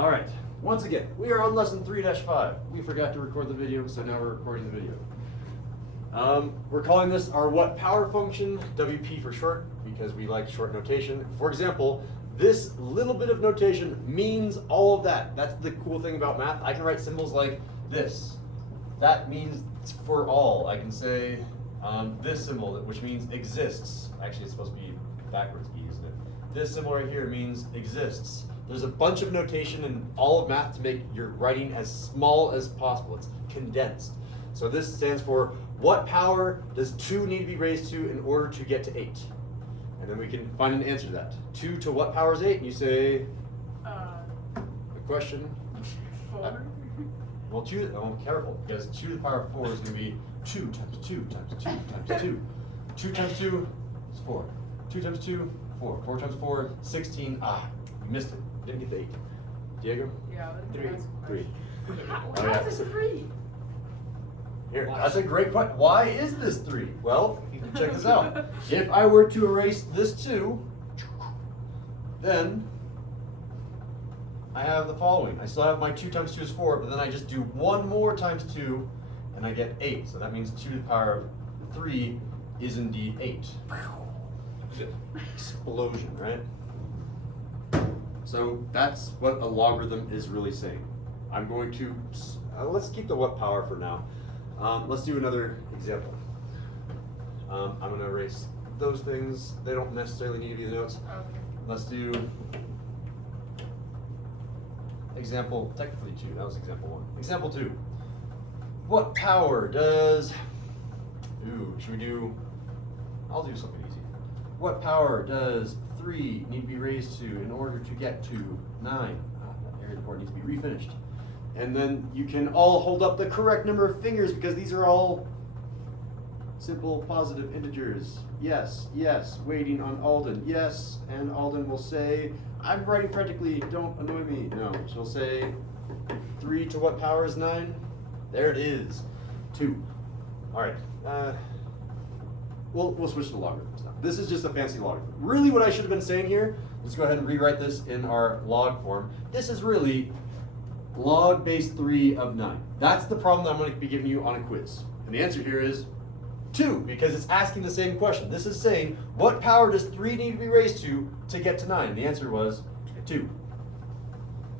All right, once again, we are on lesson 3-5. We forgot to record the video, so now we're recording the video. We're calling this our what power function, WP for short, because we like short notation. For example, this little bit of notation means all of that. That's the cool thing about math. I can write symbols like this. That means it's for all. I can say this symbol, which means exists. Actually, it's supposed to be backwards E, isn't it? This symbol right here means exists. There's a bunch of notation in all of math to make your writing as small as possible. It's condensed. So this stands for what power does 2 need to be raised to in order to get to 8? And then we can find an answer to that. 2 to what power is 8? And you say a question. 4. Well, careful, because 2 to the power of 4 is going to be 2 times 2 times 2 times 2. 2 times 2 is 4. 2 times 2, 4. 4 times 4, 16. Ah, you missed it. Didn't get the 8. Diego? Yeah, 3. How is it 3? Here, that's a great question. Why is this 3? Well, check this out. If I were to erase this 2, then I have the following. I still have my 2 times 2 is 4, but then I just do 1 more times 2, and I get 8. So that means 2 to the power of 3 is indeed 8. Explosion, right? So that's what a logarithm is really saying. I'm going to, let's keep the what power for now. Let's do another example. I'm going to erase those things. They don't necessarily need to be the notes. Okay. Let's do example, technically 2. That was example 1. Example 2. What power does, should we do, I'll do something easy. What power does 3 need to be raised to in order to get to 9? That area report needs to be refinished. And then you can all hold up the correct number of fingers because these are all simple positive integers. Yes, yes, waiting on Alden. Yes, and Alden will say, I'm writing frantically, don't annoy me. No, she'll say 3 to what power is 9? There it is, 2. All right, we'll switch to logarithms now. This is just a fancy logarithm. Really what I should have been saying here, let's go ahead and rewrite this in our log form. This is really log base 3 of 9. That's the problem that I'm going to be giving you on a quiz. And the answer here is 2, because it's asking the same question. This is saying, what power does 3 need to be raised to get to 9? The answer was 2.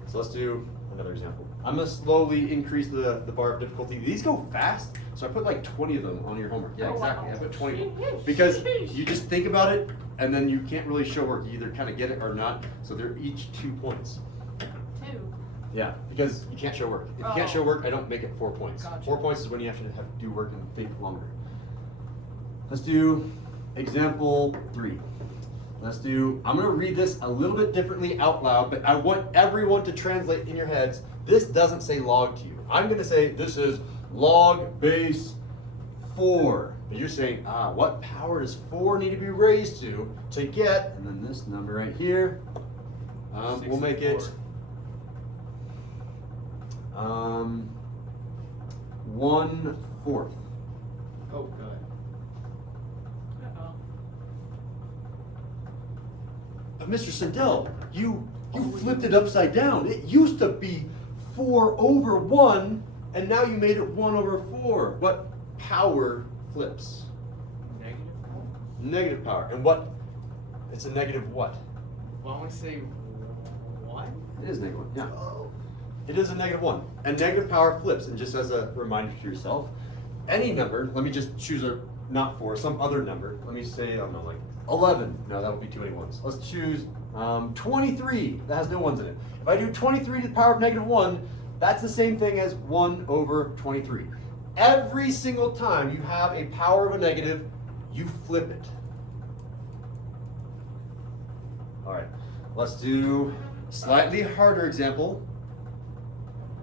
So let's do another example. I'm going to slowly increase the bar of difficulty. These go fast, so I put like 20 of them on your homework. Yeah, exactly. I put 20 of them. Because you just think about it, and then you can't really show work. You either kind of get it or not. So they're each 2 points. 2. Yeah, because you can't show work. If you can't show work, I don't make it 4 points. Gotcha. 4 points is when you have to do work and think longer. Let's do example 3. I'm going to read this a little bit differently out loud, but I want everyone to translate in your heads. This doesn't say log to you. I'm going to say this is log base 4. But you're saying, what power does 4 need to be raised to get, and then this number right here, we'll make it 1/4. Oh, God. Uh-oh. But Mr. Sindel, you flipped it upside down. It used to be 4/1, and now you made it 1/4. What power flips? -4? Negative power. And what? It's a negative what? Well, I want to say 1? It is -1, yeah. Oh. It is a -1. And negative power flips, and just as a reminder to yourself, any number, let me just choose not 4, some other number. Let me say, I don't know, like 11. No, that would be too many ones. Let's choose 23. That has no ones in it. If I do 23 to the power of -1, that's the same thing as 1/23. Every single time you have a power of a negative, you flip it. All right, let's do a slightly harder example.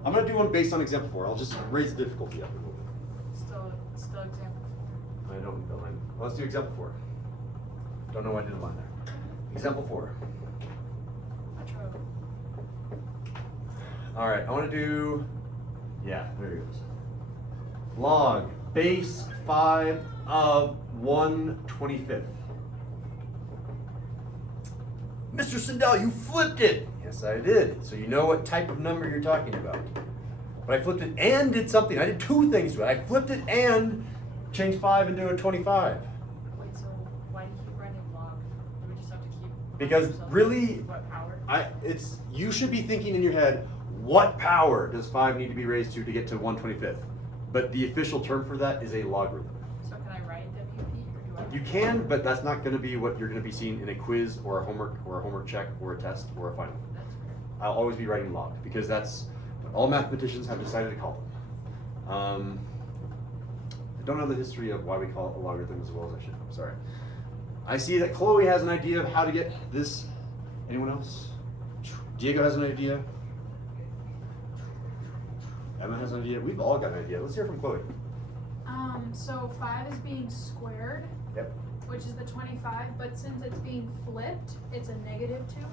I'm going to do one based on example 4. I'll just raise the difficulty up a little bit. Still example 4. I don't know. Let's do example 4. Don't know why I did a line there. Example 4. I tried. All right, I want to do, yeah, there it goes. Log base 5 of 1/25. Mr. Sindel, you flipped it. Yes, I did. So you know what type of number you're talking about. But I flipped it and did something. I did two things to it. I flipped it and changed 5 into a 25. Wait, so why do you keep writing log? Do we just have to keep Because yourself really, what power? you should be thinking in your head, what power does 5 need to be raised to get to 1/25th? But the official term for that is a logarithm. So can I write WP or do I? You can, but that's not going to be what you're going to be seeing in a quiz or a homework check or a test or a final. That's weird. I'll always be writing log because that's what all mathematicians have decided to call them. I don't know the history of why we call it a logarithm as well as I should. I'm sorry. I see that Chloe has an idea of how to get this. Anyone else? Diego has an idea. Emma has an idea. We've all got an idea. Let's hear from Chloe. So 5 is being squared, Yep. which is the 25, but since it's being flipped, it's a -2.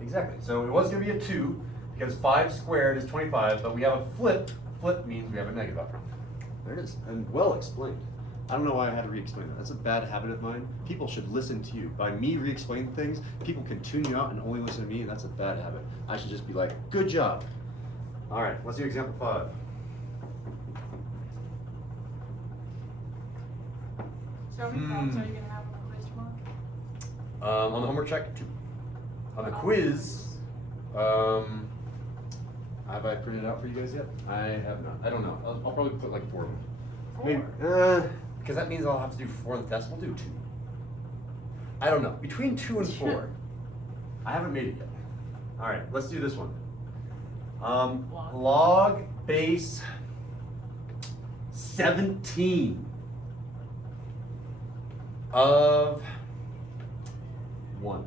Exactly. So it was going to be a 2 because 5 squared is 25, but we have a flip. Flip means we have a negative up front. There it is. And well explained. I don't know why I had to re-explain that. That's a bad habit of mine. People should listen to you. By me re-explaining things, people can tune you out and only listen to me, and that's a bad habit. I should just be like, good job. All right, let's do example 5. So how many problems are you gonna have on the quiz tomorrow? On the homework check, 2. On the Oh. quiz, have I printed it out for you guys yet? I have not. I don't know. I'll probably put like 4 of them. 4. Maybe, because that means I'll have to do 4 in the test. We'll do 2. I don't know. Between 2 and 4. I haven't made it yet. All right, let's do this one. Log base 17 of 1.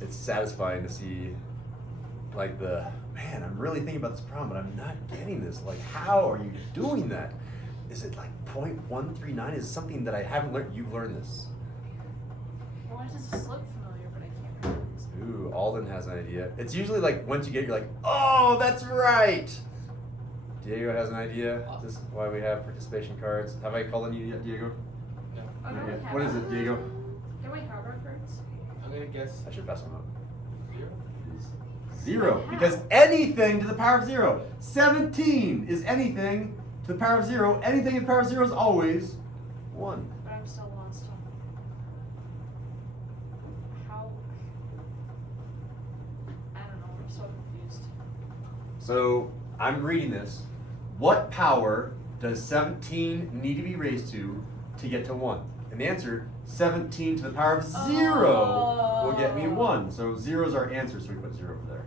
It's satisfying to see, like, man, I'm really thinking about this problem, but I'm not getting this. Like, how are you doing that? Is it like 0.139? Is it something that I haven't learned? You've learned this. Why does this look familiar, but I can't remember this? Ooh, Alden has an idea. It's usually like once you get it, you're like, oh, that's right. Diego has an idea. This is why we have participation cards. Have I called on you yet, Diego? No. Oh, Not no, yet. we What is haven't. it, Diego? Can we have records? I'm gonna guess I should pass one up. 0. 0, because anything to the power of 0. 17 is anything to the power of 0. Anything to the power of 0 is always 1. But I'm still lost on how. I don't know. I'm so confused. So I'm reading this. What power does 17 need to be raised to get to 1? And the answer, 17 to the power of 0 will get me 1. So 0 is our answer, so we put 0 over there.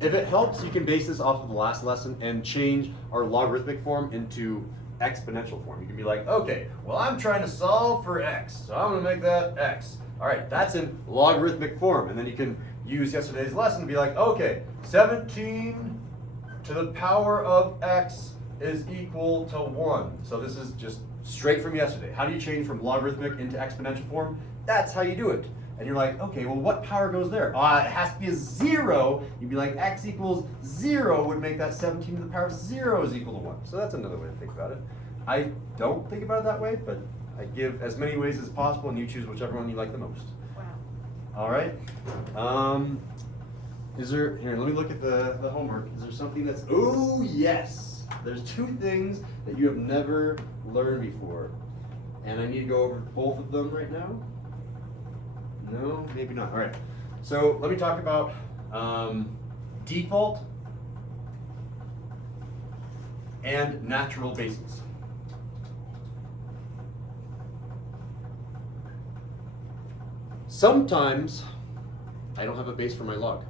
If it helps, you can base this off of the last lesson and change our logarithmic form into exponential form. You can be like, okay, well, I'm trying to solve for x, so I'm going to make that x. All right, that's in logarithmic form. And then you can use yesterday's lesson to be like, okay, 17 to the power of x is equal to 1. So this is just straight from yesterday. How do you change from logarithmic into exponential form? That's how you do it. And you're like, okay, well, what power goes there? It has to be a 0. You'd be like, x equals 0 would make that 17 to the power of 0 is equal to 1. So that's another way to think about it. I don't think about it that way, but I give as many ways as possible, and you choose whichever one you like the most. Wow. All right. Here, let me look at the homework. Is there something that's, oh, yes. There's 2 things that you have never learned before. And I need to go over both of them right now. No, maybe not. All right. So let me talk about default and natural bases. Sometimes I don't have a base for my log.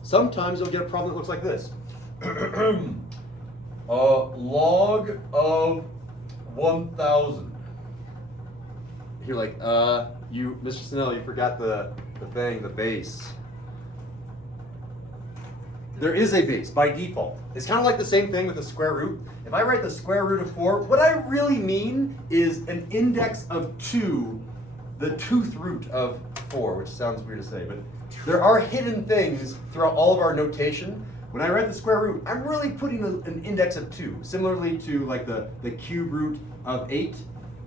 Sometimes you'll get a problem that looks like this. Log of 1,000. You're like, Mr. Snell, you forgot the base. There is a base by default. It's kind of like the same thing with the square root. If I write the square root of 4, what I really mean is an index of 2, the 2th root of 4, which sounds weird to say, but there are hidden things throughout all of our notation When I write the square root, I'm really putting an index of 2. Similarly to like the cube root of 8,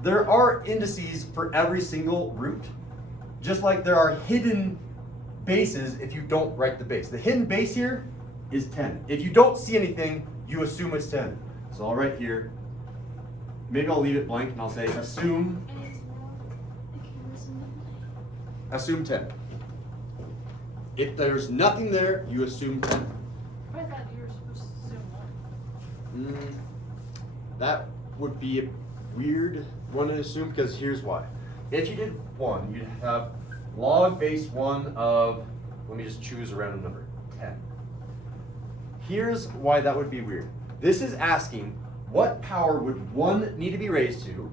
there are indices for every single root, just like there are hidden bases if you don't write the base. The hidden base here is 10. If you don't see anything, you assume it's 10. So I'll write here, maybe I'll leave it blank and I'll say assume 10. If there's nothing there, you assume 10. I thought you were supposed to assume 1. That would be a weird one to assume, because here's why. If you did 1, you'd have log base 1 of, let me just choose a random number, 10. Here's why that would be weird. This is asking, what power would 1 need to be raised to?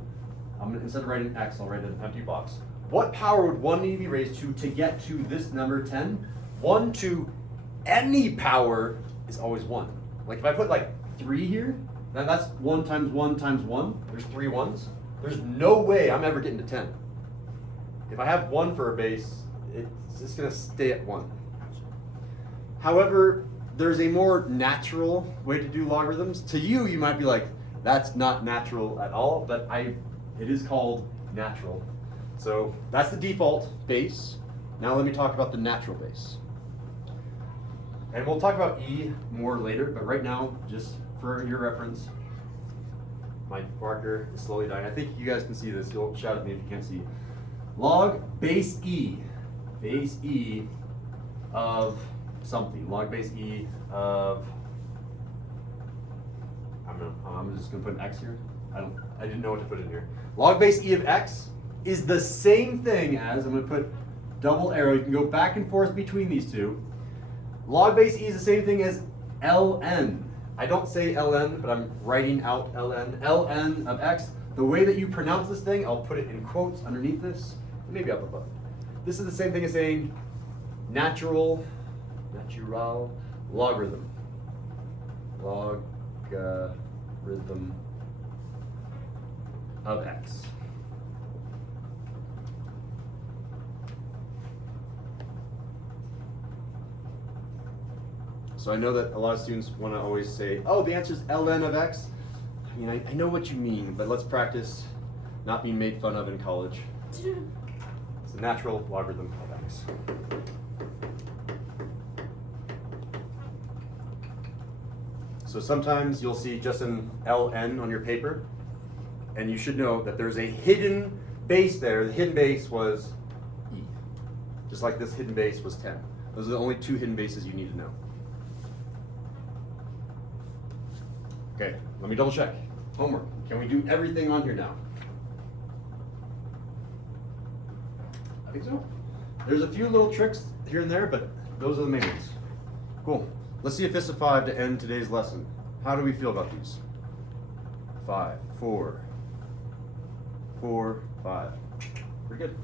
Instead of writing x, I'll write an empty box. What power would 1 need to be raised to get to this number 10? 1 to any power is always 1. Like if I put like 3 here, then that's 1 times 1 times 1. There's 3 1s. There's no way I'm ever getting to 10. If I have 1 for a base, it's just going to stay at 1. However, there's a more natural way to do logarithms. To you, you might be like, that's not natural at all, but it is called natural. So that's the default base. Now let me talk about the natural base. And we'll talk about E more later, but right now, just for your reference, my marker is slowly dying. I think you guys can see this. You'll shout at me if you can't see. Log base E of something. Log base E of, I'm just gonna put an X here. I didn't know what to put in here. Log base E of X is the same thing as, I'm gonna put double arrow. You can go back and forth between these two. Log base E is the same thing as ln. I don't say ln, but I'm writing out ln. ln of x. The way that you pronounce this thing, I'll put it in quotes underneath this, maybe up above. This is the same thing as saying natural logarithm. Logarithm of x. So I know that a lot of students want to always say, oh, the answer is ln of x. I mean, I know what you mean, but let's practice not being made fun of in college. It's a natural logarithm of x. So sometimes you'll see just an ln on your paper, and you should know that there's a hidden base there. The hidden base was e, just like this hidden base was 10. Those are the only 2 hidden bases you need to know. Okay, let me double check. Homework. Can we do everything on here now? I think so. There's a few little tricks here and there, but those are the main ones. Cool. Let's see if this is a 5 to end today's lesson. How do we feel about these? 5, 4, 4, 5. Pretty good.